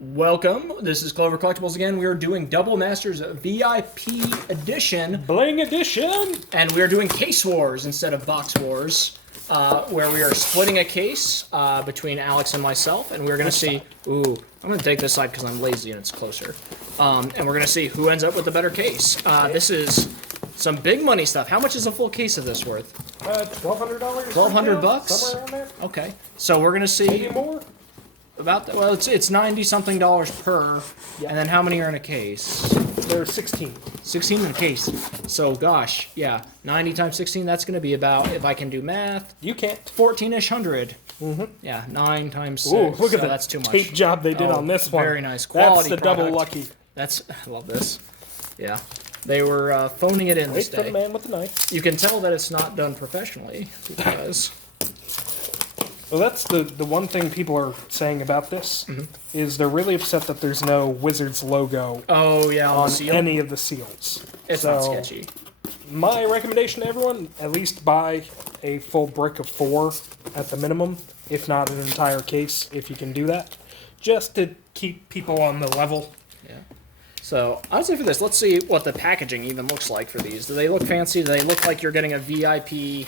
Welcome. This is Clover Collectibles again. We are doing Double Masters VIP Edition, Bling Edition! and we are doing Case Wars instead of Box Wars, where we are splitting a case between Alex and myself, and we're going to see... Ooh, I'm going to take this side because I'm lazy and it's closer. And we're going to see who ends up with the better case. This is some big money stuff. How much is a full case of this worth? $1,200? $1,200? Somewhere around there? Okay. So we're going to see... Maybe more? About that, well, it's $90-something per, and then how many are in a case? There are 16. 16 in a case. So, gosh, yeah, 90 times 16, that's going to be about, if I can do math, You can't. 14-ish hundred. Yeah, 9 times 6. Ooh, look so at the that's too much. tape job they did Oh, on this one. very nice. Quality That's the double product. lucky. That's, I love this. Yeah. They were phoning it in Wait this for the day. man with the knife. You can tell that it's not done professionally, because... Well, that's the one thing people are saying about this, is they're really upset that there's no Wizards logo Oh, yeah, on on the seal. any of the seals. It's not sketchy. My recommendation to everyone, at least buy a full brick of 4 at the minimum, if not an entire case, if you can do that, just to keep people on the level. Yeah. So, I'd say for this, let's see what the packaging even looks like for these. Do they look fancy? Do they look like you're getting a VIP?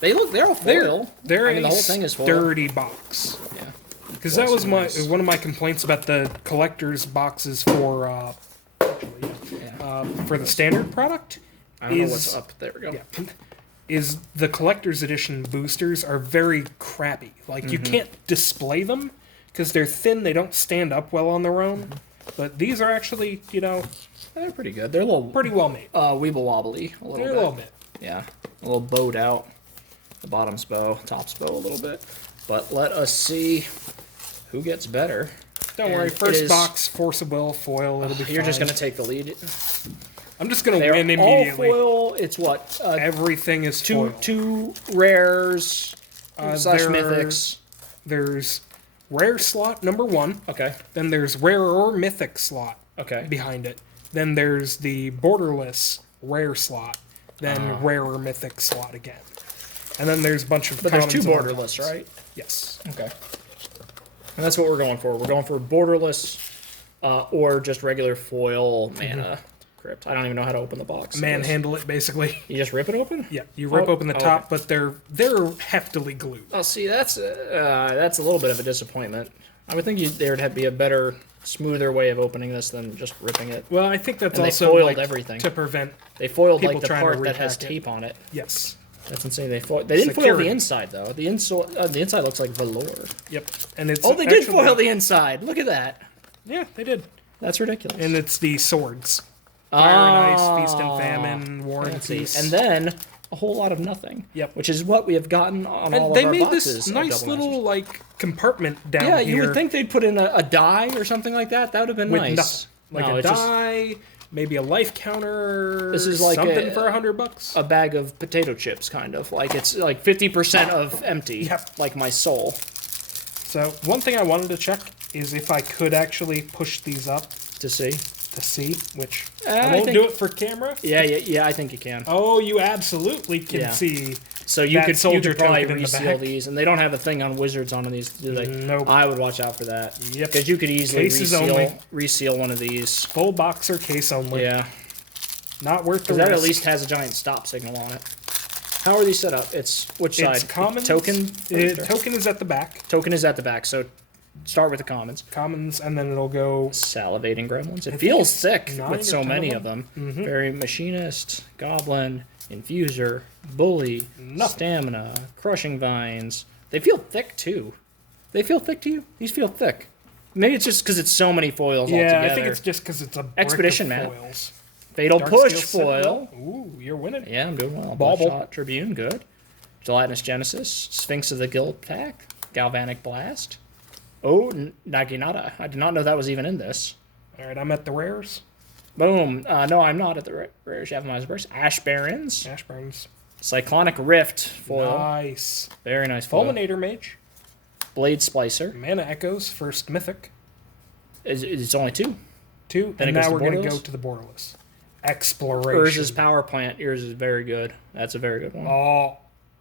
They're all foil. They're I mean, a the whole thing is foil. sturdy box. Yeah. Because that was nice. one of my complaints about the collector's boxes for the standard product. I don't know what's up. There we go. Yeah, is the collector's edition boosters are very crappy. Like you can't display them because they're thin. They don't stand up well on their own. But these are actually, They're pretty good. They're a little pretty well made. weeble wobbly a little They're bit. a little bit. Yeah. A little bowed out. The bottom's bow, top's bow a little bit. But let us see who gets better. Don't And worry. it First is- box, Force of Will, foil. It'll be You're fine. just going to take the lead. I'm just gonna They're win all immediately. foil. It's what? Everything is foil. Two rares slash there- mythics. There's rare slot number 1. Okay. Then there's rare or mythic slot Okay. behind it. Then there's the borderless rare slot. Then Ah. rare or mythic slot again. And then there's a bunch of But there's two commons and borderless, uncommons. right? Yes. Okay. And that's what we're going for. We're going for borderless or just regular foil mana crypt. I don't even know how to open the box. Manhandle it, basically. You just rip it open? Yeah, you rip Oh, open the okay. top, but they're heftily glued. Oh, see, that's a little bit of a disappointment. I would think there'd have be a better, smoother way of opening this than just ripping it. Well, I think that's And they also foiled like, everything. to prevent. They foiled People like the trying to part that has repack it. tape on it. Yes. That's insane. They didn't foil Security. the inside though. The inside looks like velour. Yep. And it's Oh, they did actually- foil the inside. Look at that. Yeah, they did. That's ridiculous. And it's the swords. Fire and Ice, Feast and Oh, Famine, War and fancy. Peace. And then a whole lot of nothing. Yep. Which is what we have gotten on all And of they our made boxes. this of nice Double little Masters. like compartment down Yeah, here. you would think they'd put in a die or something like that. That would have been with nice. nothing. Like No, a it's just die, maybe a life counter. This is like something a- for $100. a bag of potato chips, kind of. Like it's like 50% of empty. Yep. Like my soul. So one thing I wanted to check is if I could actually push these up To see. to see, which I I won't think- do it for camera. Yeah, I think you can. Oh, you absolutely can Yeah. see. So you that could soldier probably token in the reseal back. these, and they don't have a thing on Wizards on these, do they? Nope. I would watch out for that. Yep. Because you could easily Cases only. reseal one of these. Full box or case only. Yeah. Not worth the Because that risk. at least has a giant stop signal on it. How are these set up? It's which It's side? commons. Token. Token is at the back. Token is at the back. So start with the commons. Commons, and then it'll go. Salivating gremlins. It think feels it's thick 9 with or so 10 many of of them. Mm-hmm. Very machinist, goblin, infuser, bully, Nothing. stamina, crushing vines. They feel thick too. They feel thick to you? These feel thick. Maybe it's just because it's so many foils Yeah, altogether. I think it's just because it's a brick Expedition of map. foils. Fatal Dark Push Steel foil. Citadel. Ooh, you're winning. Yeah, I'm doing well. Bauble. Bloodshot Tribune, good. Gelatinous Genesis, Sphinx of the Guild Pack, Galvanic Blast. Oh, Naginata. I did not know that was even in this. All right, I'm at the rares. Boom. No, I'm not at the rare Shavamizer Burst. Ash Barons, Ashburns. Cyclonic Rift foil. Nice. Very nice foil. Fulminator Mage. Blade Splicer. Mana Echoes, first mythic. It's only 2. 2. Then it And goes now to we're going to borderless? go to the borderless. Exploration. Urza's Power Plant. Yours is very good. That's a very good one. Oh,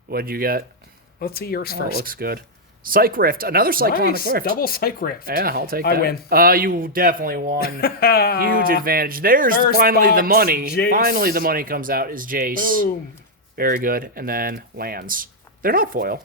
What'd you get? let's see yours Oh, it first. looks good. Psych Rift, another Cyclonic Nice. Rift. Double Psych Rift. Yeah, I'll take I that. win. You definitely won. Huge advantage. There's First finally the box, money. Jace. Finally the money comes out is Jace. Boom. Very good. And then lands. They're not foil.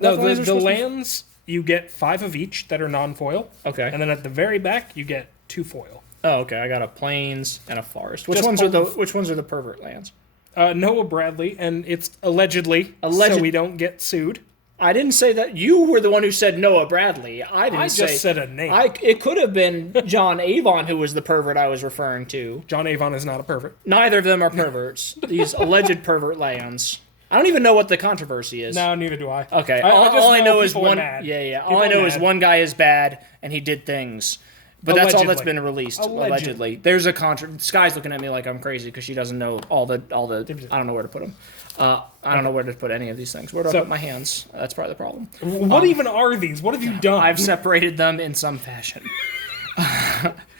No, Lands are the supposed to be- lands, you get 5 of each that are non-foil. Okay. And then at the very back, you get 2 foil. Oh, okay. I got a plains and a forest. Which Just ones are the both. Which ones are the pervert lands? Noah Bradley, and it's allegedly, Alleged- so we don't get sued. I didn't say that. You were the one who said Noah Bradley. I didn't I say. just said a name. It could have been John Avon who was the pervert I was referring to. John Avon is not a pervert. Neither of them are perverts. These alleged pervert lands. I don't even know what the controversy is. No, neither do I. Okay. I just all I know is people are one. mad. Yeah. All People I are know is mad. one guy is bad and he did things. But that's all that's Allegedly. been released. Allegedly. Allegedly. There's a Sky's looking at me like I'm crazy because she doesn't know all the. I don't know where to put them. I don't know where to put any of these things. Where do I So- put my hands? That's probably the problem. What even are these? What have you done? I've separated them in some fashion.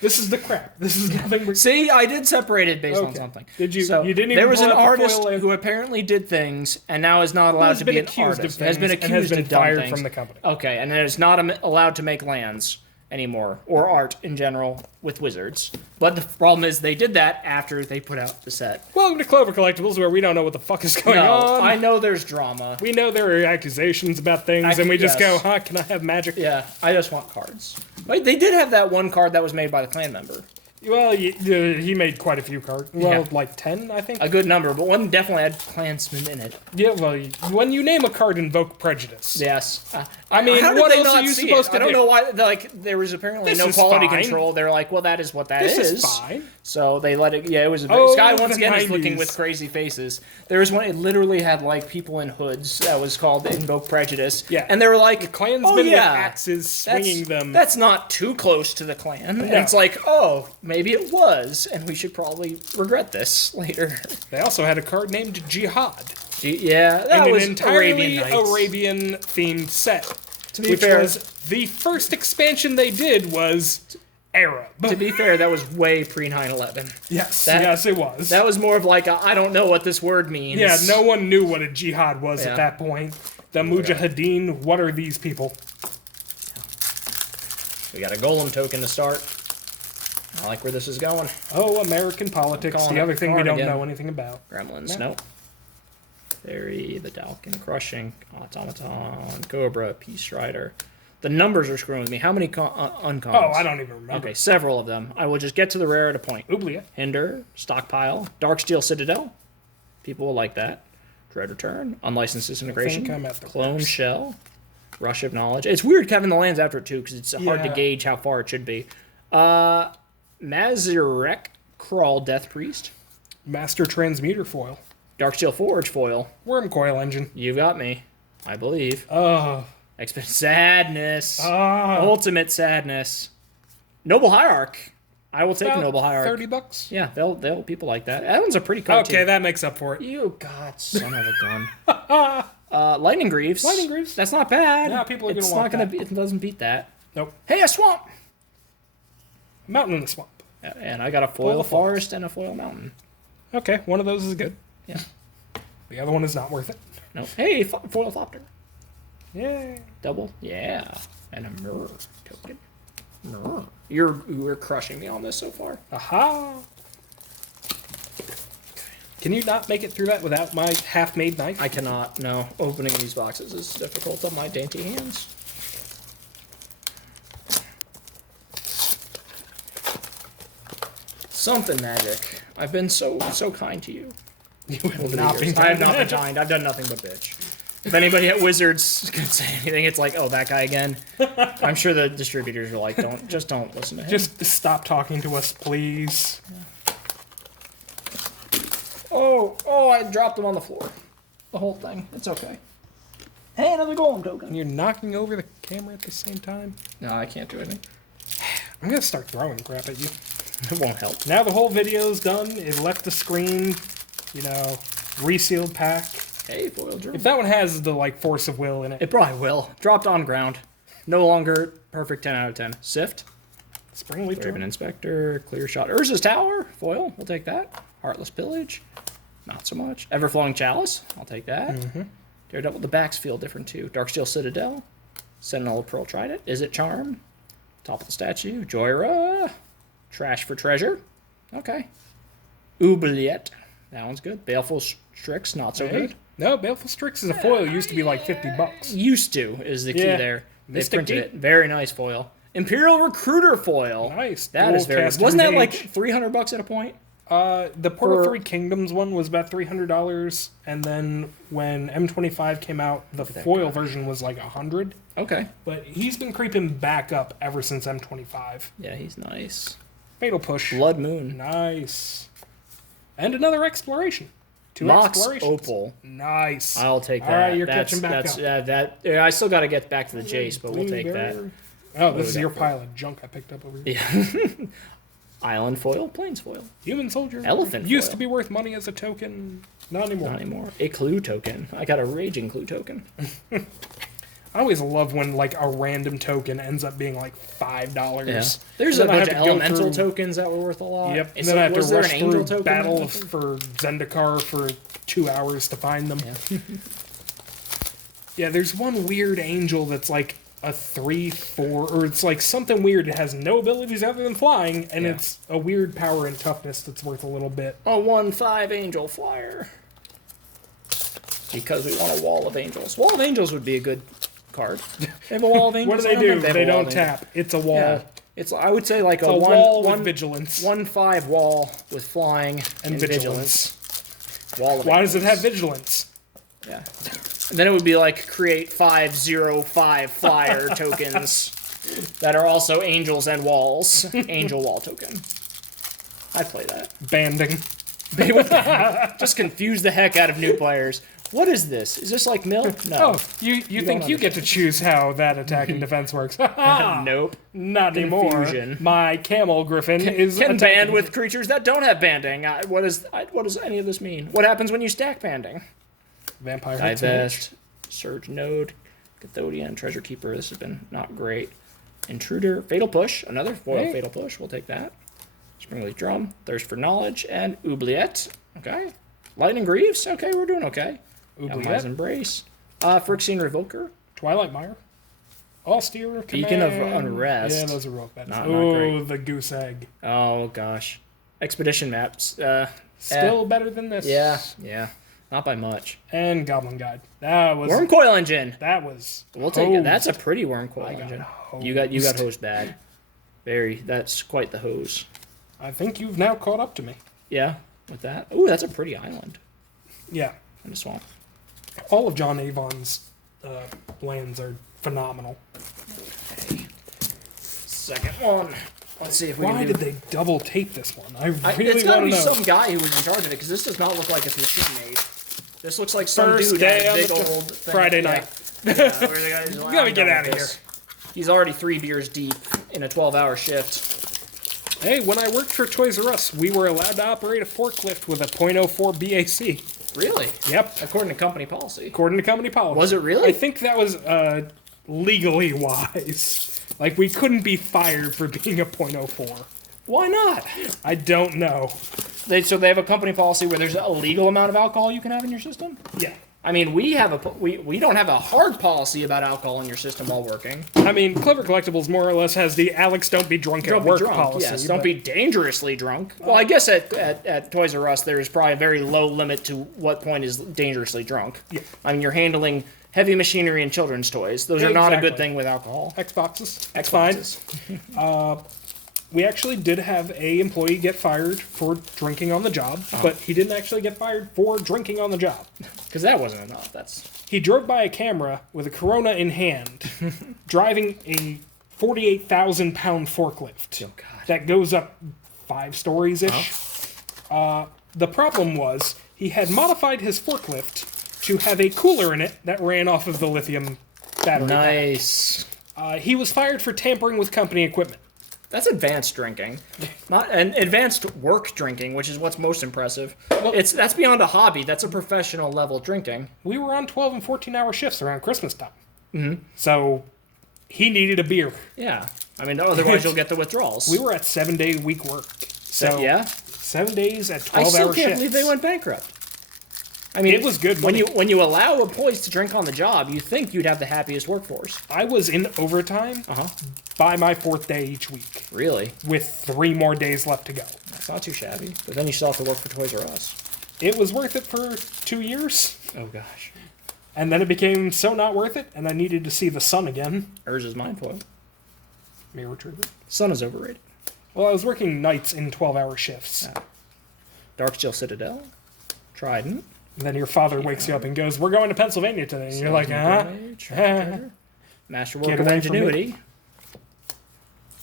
This is the crap. This is nothing but... See, I did separate it based on Okay. something. Did you- So you didn't even there was pull an out the artist foil land? who apparently did things and now is not allowed has to been be an accused of artist. Has been things and accused has been of dumb fired things. from the company. Okay, and is not allowed to make lands anymore or art in general with Wizards. But the problem is they did that after they put out the set. Welcome to Clover Collectibles, where we don't know what the fuck is going No, on. I know there's drama. We know there are accusations about things, and we just yes. go, huh, can I have magic? Yeah, I just want cards. Wait, they did have that one card that was made by the clan member. Well, he made quite a few cards. Well, Yeah. like 10, I think. A good number, but one definitely had clansmen in it. Yeah, well, when you name a card, invoke prejudice. Yes. I mean, How did what they else not are you see supposed it? to I don't do? know why. Like, there was apparently This no is quality fine. control. They're like, well, that is what that This is. is fine. So they let it. Yeah, it was. Oh, Sky once the again is looking 90s. with crazy faces. There was one. It literally had like people in hoods that was called Invoke Prejudice. Yeah. And they were like, Clansmen oh, with yeah, axes that's- swinging them. That's not too close to the clan. And No. it's like, oh, maybe it was, and we should probably regret this later. They also had a card named Jihad. Yeah, that in was an entirely Arabian Nights. Arabian-themed set. To be which fair- was the first expansion they did was Arab. To be fair, that was way pre 9/11. Yes, that- yes, it was. That was more of like I don't know what this word means. Yeah, no one knew what a jihad was Yeah. at that point. The Mujahideen, what are these people? We got a golem token to start. I like where this is going. Oh, American politics, Calling the it other thing we card don't again. know anything about. Gremlins, No. nope. Fairy, the Dalkin, Crushing, Automaton, Cobra, Peace Rider. The numbers are screwing with me. How many uncommons? Oh, I don't even remember. Okay, several of them. I will just get to the rare at a point. Ooblia. Hinder, Stockpile, Darksteel Citadel. People will like that. Dread Return, Unlicensed Disintegration, I'm at the Clone worst. Shell, Rush of Knowledge. It's weird having the lands after it too because it's hard to Yeah. gauge how far it should be. Mazirek, Crawl, Death Priest, Master Transmuter foil. Darksteel Forge foil. Worm coil engine. You got me, I believe. Oh. Sadness. Ah. Ultimate sadness. Noble Hierarch. I will take a About Noble Hierarch. $30. Yeah, they'll people like that. That one's a pretty card Okay, too. that makes up for it. You god son of a gun. Lightning Greaves. Lightning Greaves. That's not bad. Yeah, people are gonna It's want not gonna that. be. It doesn't beat that. Nope. Hey, a swamp. Mountain in the swamp. And I got a foil Foil forest and a foil mountain. Okay, one of those is good. Yeah. The other one is not worth it. No. Hey, foil Thopter. Yay. Double. Yeah. And a mirror token. Mirror. You're crushing me on this so far. Aha. Can you not make it through that without my half-made knife? I cannot. No. Opening these boxes is difficult on my dainty hands. Something magic. I've been so kind to you. You over have the not years. been I have not been kind. I've done nothing but bitch. If anybody at Wizards can say anything, it's like, oh, that guy again. I'm sure the distributors are like, don't listen to him. Just stop talking to us, please. oh, I dropped him on the floor. The whole thing. It's okay. Hey, another golem token. And you're knocking over the camera at the same time? No, I can't do anything. I'm gonna start throwing crap at you. It won't help. Now the whole video's done. It left the screen, resealed pack. Hey, foil drum. If that one has the, force of will in it. It probably will. Dropped on ground. No longer perfect 10 out of 10. Sift. Spring Leaf Raven Drum. Inspector. Clear Shot. Urza's Tower. Foil. We'll take that. Heartless Pillage. Not so much. Everflowing Chalice. I'll take that. Daredevil. The backs feel different too. Darksteel Citadel. Sentinel of Pearl Trident. Is it Charm? Top of the statue. Joyra. Trash for Treasure. Okay. Oubliette. That one's good. Baleful Strix, not so good. No, Baleful Strix is a foil. It used to be like $50. Used to is the key Yeah. there. They Mystic printed Deep. it. Very nice foil. Imperial Recruiter foil. Nice. That is Dual very. cast Wasn't that like engage. $300 at a point? The Portal For- 3 Kingdoms one was about $300, and then when M25 came out, the foil version was like $100. Okay. But he's been creeping back up ever since M25. Yeah, he's nice. Fatal Push. Blood Moon. Nice. And another exploration. 2 Mox explorations. Opal. Nice. I'll take that. All right, you're that's, catching back that's, up. I still got to get back to the Jace, but we'll take that. Oh, this is that your for? pile of junk I picked up over here. Yeah. Island foil, Plains foil. Human Soldier. Elephant Used foil. to be worth money as a token. Not anymore. Not anymore. A clue token. I got a raging clue token. I always love when like a random token ends up being like $5. Yeah. There's a Then I bunch have of to go elemental through- tokens that were worth a lot. Yep. And It's then I like, have to was there rush an angel through token? battle for Zendikar for 2 hours to find them. Yeah. Yeah, there's one weird angel that's like a 3/4, or it's like something weird. It has no abilities other than flying, and Yeah. it's a weird power and toughness that's worth a little bit. A 1/5 angel flyer. Because we want a wall of angels. Wall of angels would be a good card. They have a wall of angels. What do I they don't do? think have They a wall don't of angels. tap. It's a wall. Yeah. It's I would say like It's a, a one, wall with one- vigilance. 1/5 wall with flying and vigilance. Wall of Why does it angels. have vigilance? Yeah. And then it would be like create 5/0/5 flyer tokens that are also angels and walls. Angel wall token. I'd play that. Banding. Just confuse the heck out of new players. What is this? Is this like milk? No. Oh, you think you get to choose how that attack and defense works? Nope. Not anymore. Confusion. My camel griffin is Can attacking- band with creatures that don't have banding. What does any of this mean? What happens when you stack banding? Vampire Hits Mage. Divest, Surge Node, Cathodian, Treasure Keeper. This has been not great. Intruder, Fatal Push, another foil Hey. Fatal Push. We'll take that. Springleaf Drum, Thirst for Knowledge, and Oubliette. Okay. Lightning Greaves. Okay, we're doing okay. Oubliette. Elmai's Embrace. Phyrexian Revoker. Twilight Mire. Austere Beacon of Command. Unrest. Yeah, those are real bad. Not Oh, great. the goose egg. Oh gosh. Expedition Maps. Still better than this. Yeah. Not by much. And Goblin Guide. That was Wormcoil Engine. that was. We'll take it. hosed. That's a pretty Wormcoil I got Engine. hosed. You got hosed bad. That's quite the hose. I think you've now caught up to me. Yeah, with that. Ooh, that's a pretty island Yeah. in the swamp. All of John Avon's lands are phenomenal. Second one. Let's see if we Why can do. did they double tape this one? I It's really gotta want be to know. some guy who was in charge of it because this does not look like it's machine made. This looks like some First dude day had a of big the old thing. Friday Yeah. night. Yeah, where the guy's like, gotta "I'm get done outta with this." He's already 3 beers deep in a 12-hour shift. Hey, when I worked for Toys R Us, we were allowed to operate a forklift with a .04 BAC. Really? Yep, According to company policy. according to company policy. Was it really? I think that was legally wise. Like, we couldn't be fired for being a .04. Why not? I don't know. So they have a company policy where there's a legal amount of alcohol you can have in your system? Yeah. I mean, we don't have a hard policy about alcohol in your system while working. I mean, Clever Collectibles more or less has the Alex don't be drunk Don't at be work drunk. policy. Yes, don't but- be dangerously drunk. Well, I guess at Toys R Us there is probably a very low limit to what point is dangerously drunk. Yeah. I mean, you're handling heavy machinery and children's toys. Those are not a good Exactly. thing with alcohol. Xboxes. That's fine. Xboxes. We actually did have a employee get fired for drinking on the job, but he didn't actually get fired for drinking on the job. Because that wasn't enough. That's He drove by a camera with a Corona in hand, driving a 48,000-pound forklift oh god. that goes up 5 stories ish. The problem was he had modified his forklift to have a cooler in it that ran off of the lithium battery. Nice. He was fired for tampering with company equipment. That's advanced drinking, not an advanced work drinking, which is what's most impressive. That's beyond a hobby. That's a professional level drinking. We were on 12 and 14-hour shifts around Christmas time. Mm-hmm. So he needed a beer. Yeah, I mean, otherwise you'll get the withdrawals. We were at 7-day week work. So yeah. 7 days at I 12-hour still shifts. can't believe they went bankrupt. I mean, It was good when money. you allow employees to drink on the job, you think you'd have the happiest workforce. I was in overtime Uh huh. by my 4th day each week, Really? with 3 more days left to go. That's not too shabby. But then you still have to work for Toys R Us. It was worth it for 2 years, Oh gosh. and then it became so not worth it, and I needed to see the sun again. Hers is mine, Foil. Mirror trigger. Sun is overrated. Well, I was working nights in 12-hour shifts. Darksteel Citadel. Trident. And then your father wakes you up and goes, "We're going to Pennsylvania today." And you're like, "Huh?" Masterwork Get of away from me. Ingenuity.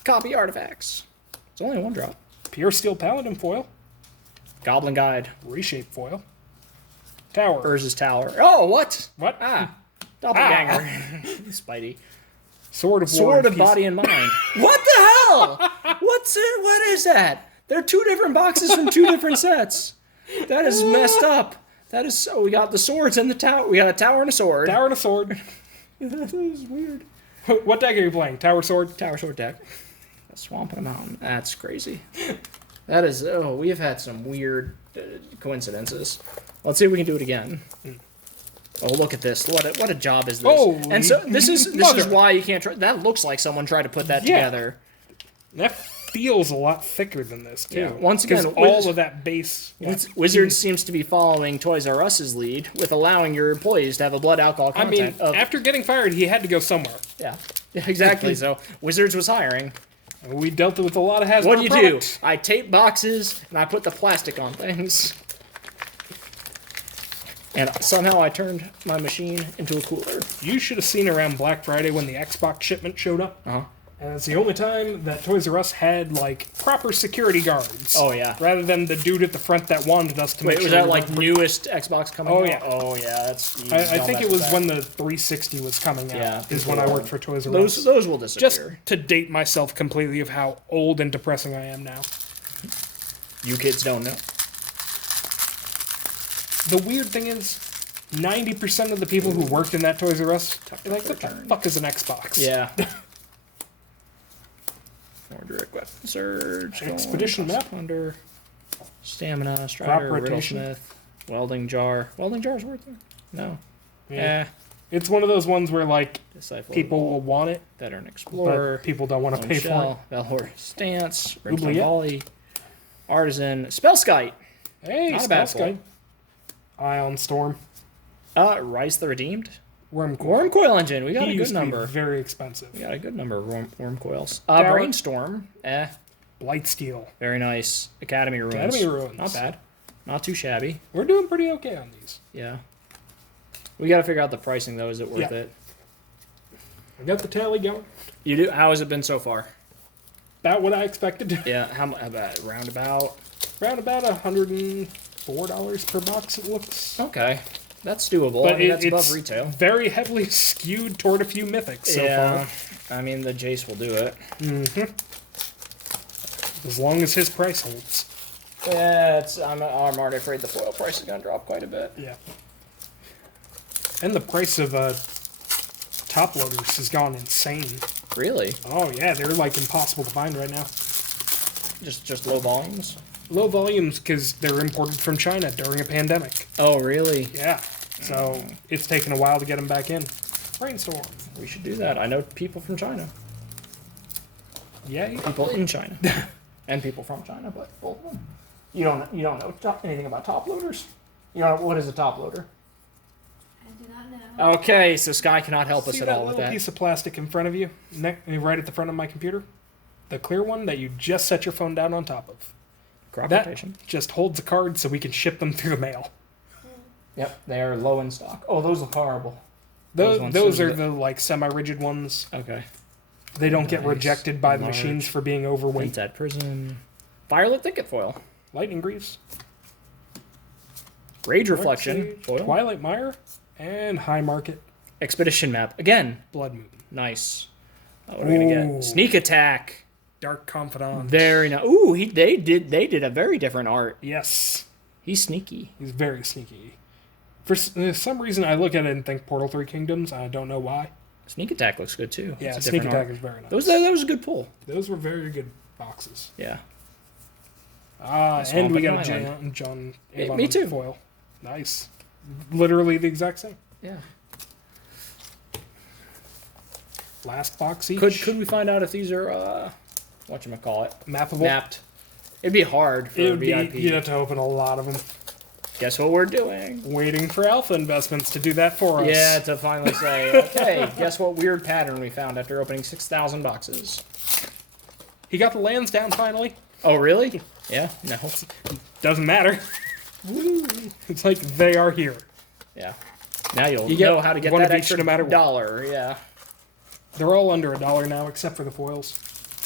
Copy Artifacts. It's only 1 drop. Pure Steel Paladin foil. Goblin Guide. Reshape foil. Tower. Urza's Tower. Oh, what? What? Ah. Doppelganger. Spidey. Sword of War. Sword and of Peace. Body and Mind. What the hell? What's it? What is that? They're 2 different boxes from 2 different sets. That is messed up. That is so. We got the swords and the tower. We got a tower and a sword. Tower and a sword. That is weird. What deck are you playing? Tower sword? Tower sword deck. A swamp and a mountain. That's crazy. That is. Oh, we have had some weird coincidences. Let's see if we can do it again. Oh, look at this! What a job is this? Holy and so this is mother. why you can't try. That looks like someone tried to put that Yeah. together. That feels a lot thicker than this, too. Yeah, once because again, all of that base... Wizards seems to be following Toys R Us's lead with allowing your employees to have a blood alcohol I mean, content. after getting fired, he had to go somewhere. Yeah, exactly. So Wizards was hiring. We dealt with a lot of Hasbro What do you products. do? I tape boxes and I put the plastic on things. And somehow I turned my machine into a cooler. You should have seen around Black Friday when the Xbox shipment showed up. Uh-huh. And it's the only time that Toys R Us had, like, proper security guards. Oh, yeah. Rather than the dude at the front that wanted us to Wait, make was sure... that we like weren't- newest Xbox coming Oh, out? yeah. Oh, yeah. That's. I think it was when the 360 was coming out, Yeah, is when I worked for Toys R Us. those will Just disappear. to date myself completely of how old and depressing I am now. You kids don't know. The weird thing is, 90% of the people who worked in that Toys R Us are like, what the Return. fuck is an Xbox? Yeah. More direct weapon surge. Expedition Golem, map. Thunder. Stamina. Strider. Crop rotation. Riddlesmith. Welding jar. Welding jar's worth it? No. Yeah. Eh. It's one of those ones where, like, Disciple. people will want it, Veteran but Explorer. people don't want to Lone pay for it. Shell. Valor Stance. Brimstone Oubliette. Volley. Artisan. Spellskite. Hey, Not a bad Spellskite. Ion Storm. Rice the Redeemed. Wormcoil. Worm Coil Engine. We got He a used good to be number. very expensive. We got a good number of worm coils. Tower. Brainstorm. Blightsteel. Very nice. Academy Ruins. Academy Ruins. Not bad. Not too shabby. We're doing pretty okay on these. Yeah. We got to figure out the pricing though. Is it worth Yeah. it? I got the tally going. You do. How has it been so far? About what I expected. Yeah. How about roundabout? Around about $104 per box, it looks. Okay, that's doable. But I mean, that's it's above retail. very heavily skewed toward a few mythics so Yeah. far. I mean, the Jace will do it. As long as his price holds. Yeah. I'm already afraid the foil price is gonna drop quite a bit. Yeah. And the price of top loaders has gone insane. Really? Oh yeah, they're like impossible to find right now. Just low volumes. Low volumes because they're imported from China during a pandemic. Oh, really? Yeah. So it's taken a while to get them back in. Brainstorm. We should do that. I know people from China. Yay. People in China. And people from China, but both of them. You don't know anything about top loaders? You know what is a top loader? I do not know. Okay, so Sky cannot help us See at that all with little that. piece of plastic in front of you, right at the front of my computer? The clear one that you just set your phone down on top of. Crop That rotation. just holds a card so we can ship them through the mail. Yep, they are low in stock. Oh, those look horrible. Those Those, ones those seem are to- the like semi-rigid ones. Okay. They don't get Nice. rejected by the Large. machines for being overweight. Inside Prison. Firelit Thicket foil. Lightning Greaves, Rage Reflection Sage, foil. Twilight Mire, and High Market Expedition Map. Again, Blood Moon. nice. What are we gonna Ooh. get? Sneak Attack. Dark Confidant. Very nice. Ooh, they did a very different art. Yes, He's sneaky. he's very sneaky. For some reason, I look at it and think Portal 3 Kingdoms. I don't know why. Sneak Attack looks good too. Yeah, It's a Sneak different Attack art. is very nice. That was a good pull. Those were very good boxes. Yeah. And Swamp we and got a Island. John Yeah, Avon me too. foil. Nice. literally the exact same. Yeah. Last box each. Could we find out if these are whatchamacallit, mappable? mapped? It'd be hard for It would be. VIP. You'd have to open a lot of them. Guess what we're doing? Waiting for Alpha Investments to do that for us. Yeah, to finally say, okay, guess what weird pattern we found after opening 6,000 boxes? He got the lands down finally. Oh, really? Yeah. No. Doesn't matter. It's like they are here. Yeah. Now you'll You get know how to get one that of each extra no matter what. dollar. Yeah. They're all under $1 now, except for the foils.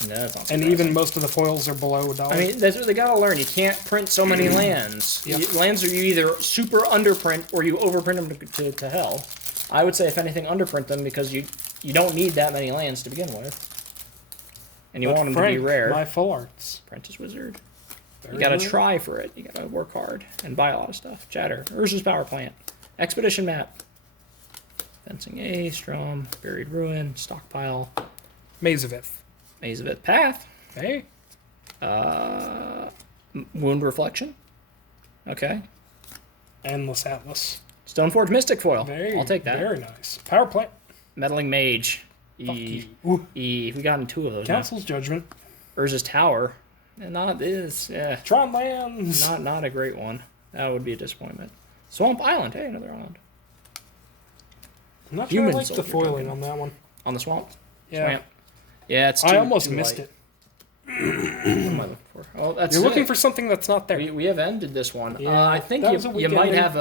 No, that's not And surprising. even most of the foils are below $1. I mean, that's what they gotta learn. You can't print so many lands. Yep. Lands are you either super underprint or you overprint them to hell. I would say, if anything, underprint them because you don't need that many lands to begin with. And you But want them Frank, to be rare. My full arts. Apprentice Wizard. Very You gotta good. try for it. You gotta work hard and buy a lot of stuff. Chatter. Urza's Power Plant. Expedition Map. Fencing A, Strom, Buried Ruin, Stockpile, Mazevith. Maze of It Path, Hey. Wound Reflection. Okay. Endless Atlas. Stoneforge Mystic Foil. Very, I'll take that. Very nice. Power plant. Meddling Mage. Fuck E. you. Ooh. E. We gotten two of those. now. Council's Judgment. Urza's Tower. Not this. Yeah. Tron Lands. Not a great one. That would be a disappointment. Swamp Island. Hey, another island. I'm not sure I Human like the soldier foiling token. on that one. On the swamp. Yeah. Swamp. Yeah, it's. I almost too missed light. it. What am I looking for? Oh, that's. You're looking sick. for something that's not there. We have ended this one. Yeah, I think that was a you weak might ending. have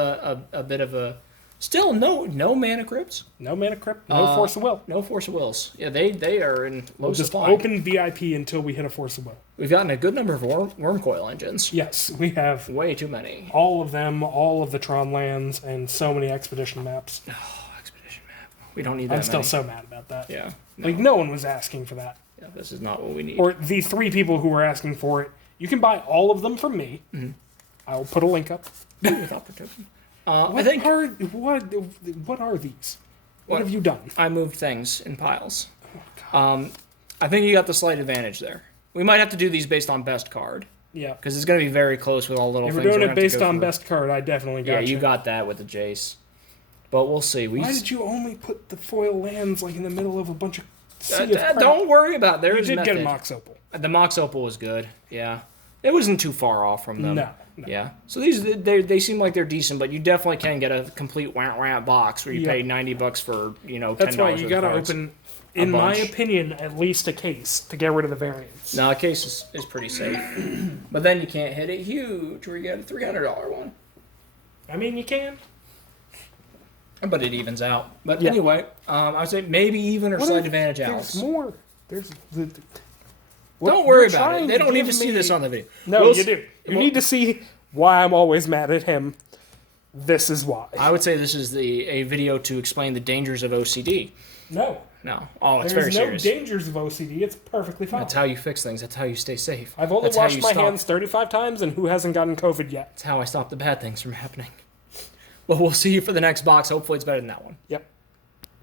a bit of a. Still no mana crypts. No Mana Crypt. No Force of Will. No Force of Wills. Yeah, they are in low We'll just supply. open VIP until we hit a Force of Will. We've gotten a good number of worm coil engines. Yes, we have Way too many. all of them, all of the Tron lands, and so many expedition maps. Oh, expedition map. We don't need that I'm still many. so mad about that. Yeah. No, Like, no one was asking for that. yeah, this is not what we need. Or the 3 people who were asking for it. You can buy all of them from me. Mm-hmm. I will put a link up. Without protection. I What think are what are these? What What? have you done? I moved things in piles. I think you got the slight advantage there. We might have to do these based on best card Yeah. because it's going to be very close with all little If things. we're doing gonna it have to based go on through. best card, I definitely got Yeah, you. you got that with the Jace. But we'll see. Why did you only put the foil lands like in the middle of a bunch of sea of crap? Don't worry about it. There You is did get a method. Mox Opal. The Mox Opal was good. Yeah, it wasn't too far off from them. No. Yeah. So these they seem like they're decent, but you definitely can get a complete wah box where you Yeah. pay $90 for That's $10 why you worth gotta of cards. open, in my bunch. opinion, at least a case to get rid of the variants. No, a case is pretty safe, but then you can't hit it huge where you get a $300 one. I mean, you can. But it evens out. But Yeah. anyway, I would say maybe even or What slight if advantage There's Alex. more. There's the. Don't worry you're about it. trying They don't need to give see me- this on the video. No, We'll you s- do. You well- need to see why I'm always mad at him. This is why. I would say this is a video to explain the dangers of OCD. No. No. Oh, it's There's very no serious. dangers of OCD. It's perfectly fine. That's how you fix things. That's how you stay safe. I've only That's how washed you my stop- hands 35 times, and who hasn't gotten COVID yet? That's how I stop the bad things from happening. But we'll see you for the next box. Hopefully it's better than that one. Yep.